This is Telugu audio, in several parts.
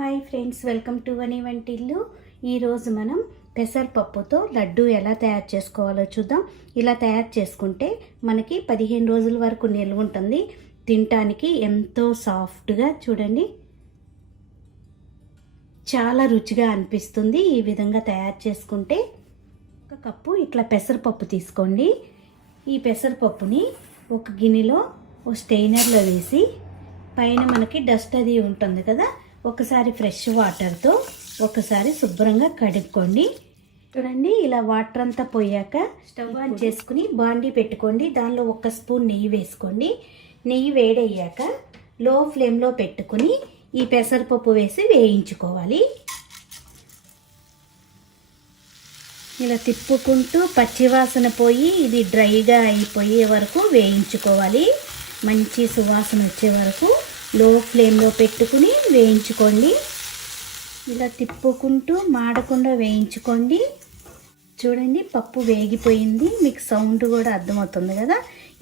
హాయ్ ఫ్రెండ్స్, వెల్కమ్ టు వని వంటిల్లు. ఈరోజు మనం పెసరపప్పుతో లడ్డు ఎలా తయారు చేసుకోవాలో చూద్దాం. ఇలా తయారు చేసుకుంటే మనకి 15 రోజుల వరకు నిల్వ ఉంటుంది. తినటానికి ఎంతో సాఫ్ట్గా, చూడండి, చాలా రుచిగా అనిపిస్తుంది. ఈ విధంగా తయారు చేసుకుంటే ఒక కప్పు ఇట్లా పెసరపప్పు తీసుకోండి. ఈ పెసరపప్పుని ఒక గిన్నెలో ఒక స్టెయినర్లో వేసి పైన మనకి డస్ట్ అది ఉంటుంది కదా, ఒకసారి ఫ్రెష్ వాటర్తో ఒకసారి శుభ్రంగా కడుక్కోండి. చూడండి, ఇలా వాటర్ అంతా పోయాక స్టవ్ ఆన్ చేసుకుని బాండీ పెట్టుకోండి. దానిలో 1 స్పూన్ నెయ్యి వేసుకోండి. నెయ్యి వేడయ్యాక లో ఫ్లేమ్లో పెట్టుకుని ఈ పెసరపప్పు వేసి వేయించుకోవాలి. ఇలా తిప్పుకుంటూ పచ్చివాసన పోయి ఇది డ్రైగా అయిపోయే వరకు వేయించుకోవాలి. మంచి సువాసన వచ్చే వరకు లో ఫ్లేమ్లో పెట్టుకుని వేయించుకోండి. ఇలా తిప్పుకుంటూ మాడకుండా వేయించుకోండి. చూడండి, పప్పు వేగిపోయింది. మీకు సౌండ్ కూడా అర్థమవుతుంది కదా.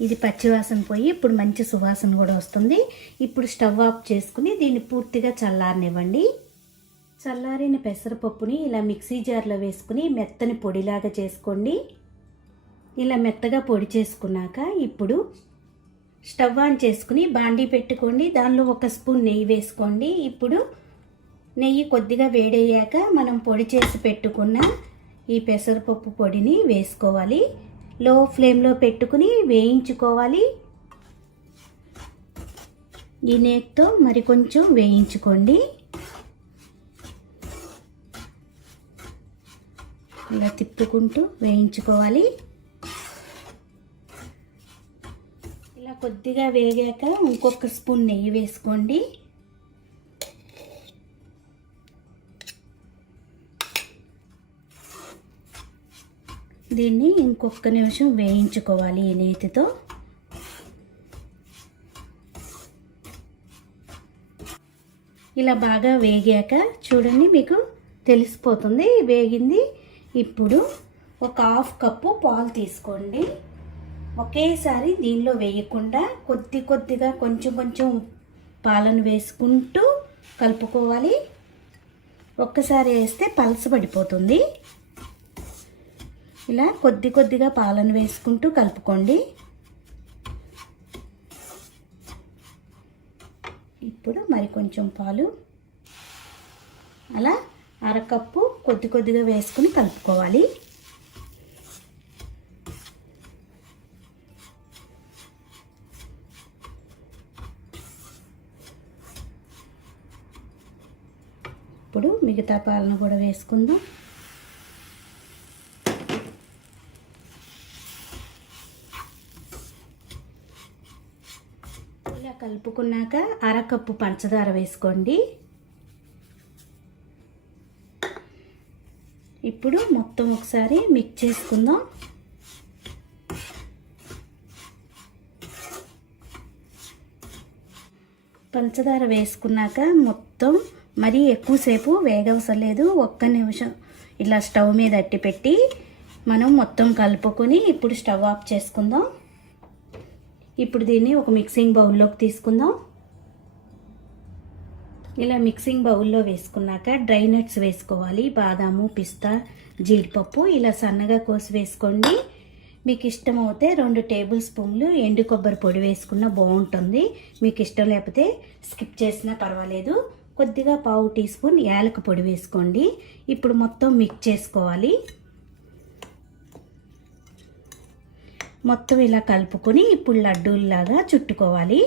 ఇది పచ్చివాసన పోయి ఇప్పుడు మంచి సువాసన కూడా వస్తుంది. ఇప్పుడు స్టవ్ ఆఫ్ చేసుకుని దీన్ని పూర్తిగా చల్లారనివ్వండి. చల్లారిన పెసరపప్పుని ఇలా మిక్సీ జార్లో వేసుకుని మెత్తని పొడిలాగా చేసుకోండి. ఇలా మెత్తగా పొడి చేసుకున్నాక ఇప్పుడు స్టవ్ ఆన్ చేసుకుని బాండీ పెట్టుకోండి. దానిలో 1 స్పూన్ నెయ్యి వేసుకోండి. ఇప్పుడు నెయ్యి కొద్దిగా వేడయ్యాక మనం పొడి చేసి పెట్టుకున్న ఈ పెసరపప్పు పొడిని వేసుకోవాలి. లో ఫ్లేమ్లో పెట్టుకుని వేయించుకోవాలి. ఈ నేతితో మరి కొంచెం వేయించుకోండి. ఇలా తిప్పుకుంటూ వేయించుకోవాలి. ఇలా కొద్దిగా వేగాక ఇంకొక స్పూన్ నెయ్యి వేసుకోండి. దీన్ని ఇంకొక నిమిషం వేయించుకోవాలి ఈ నేతితో. ఇలా బాగా వేగాక చూడండి, మీకు తెలిసిపోతుంది వేగింది. ఇప్పుడు ఒక 1/2 కప్పు పాలు తీసుకోండి. ఒకేసారి దీనిలో వేయకుండా కొద్ది కొద్దిగా కొంచెం కొంచెం పాలను వేసుకుంటూ కలుపుకోవాలి. ఒక్కసారి వేస్తే పలసబడిపోతుంది. ఇలా కొద్ది కొద్దిగా పాలను వేసుకుంటూ కలుపుకోండి. ఇప్పుడు మరి కొంచెం పాలు, అలా 1/2 కప్పు కొద్ది కొద్దిగా వేసుకుని కలుపుకోవాలి. ఇప్పుడు మిగతా పాలను కూడా వేసుకుందాం. ఇలా కలుపుకున్నాక 1/2 కప్పు పంచదార వేసుకోండి. ఇప్పుడు మొత్తం ఒకసారి మిక్స్ చేసుకుందాం. పంచదార వేసుకున్నాక మొత్తం మరీ ఎక్కువసేపు వేగవసరం లేదు. 1 నిమిషం ఇలా స్టవ్ మీద అట్టి పెట్టి మనం మొత్తం కలుపుకొని ఇప్పుడు స్టవ్ ఆఫ్ చేసుకుందాం. ఇప్పుడు దీన్ని ఒక మిక్సింగ్ బౌల్లోకి తీసుకుందాం. ఇలా మిక్సింగ్ బౌల్లో వేసుకున్నాక డ్రై నట్స్ వేసుకోవాలి. బాదాము, పిస్తా, జీడిపప్పు ఇలా సన్నగా కోసి వేసుకోండి. మీకు ఇష్టమైతే 2 టేబుల్ స్పూన్లు ఎండు కొబ్బరి పొడి వేసుకున్నా బాగుంటుంది. మీకు ఇష్టం లేకపోతే స్కిప్ చేసినా పర్వాలేదు. కొద్దిగా 1/2 టీ స్పూన్ యాలక పొడి వేసుకోండి. ఇప్పుడు మొత్తం మిక్స్ చేసుకోవాలి. మొత్తం ఇలా కలుపుకొని ఇప్పుడు లడ్డూల్లాగా చుట్టుకోవాలి.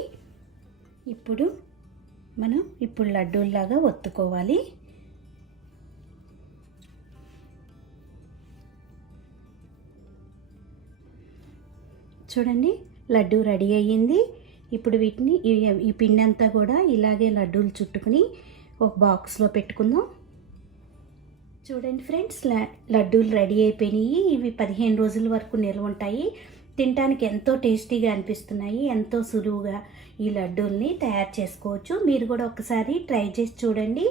ఇప్పుడు లడ్డూల్లాగా ఒత్తుకోవాలి. చూడండి, లడ్డు రెడీ అయ్యింది. ఇప్పుడు వీటిని ఈ పిండి అంతా కూడా ఇలాగే లడ్డూలు చుట్టుకుని ఒక బాక్స్లో పెట్టుకుందాం. చూడండి ఫ్రెండ్స్, లడ్డూలు రెడీ అయిపోయినాయి. ఇవి 15 రోజుల వరకు నిల్వ ఉంటాయి. తినడానికి ఎంతో టేస్టీగా అనిపిస్తున్నాయి. ఎంతో సులువుగా ఈ లడ్డూల్ని తయారు చేసుకోవచ్చు. మీరు కూడా ఒకసారి ట్రై చేసి చూడండి.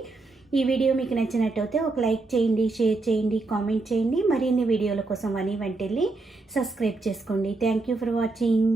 ఈ వీడియో మీకు నచ్చినట్టయితే ఒక లైక్ చేయండి, షేర్ చేయండి, కామెంట్ చేయండి. మరిన్ని వీడియోల కోసం వని వంటిల్ని సబ్స్క్రైబ్ చేసుకోండి. Thank you for watching.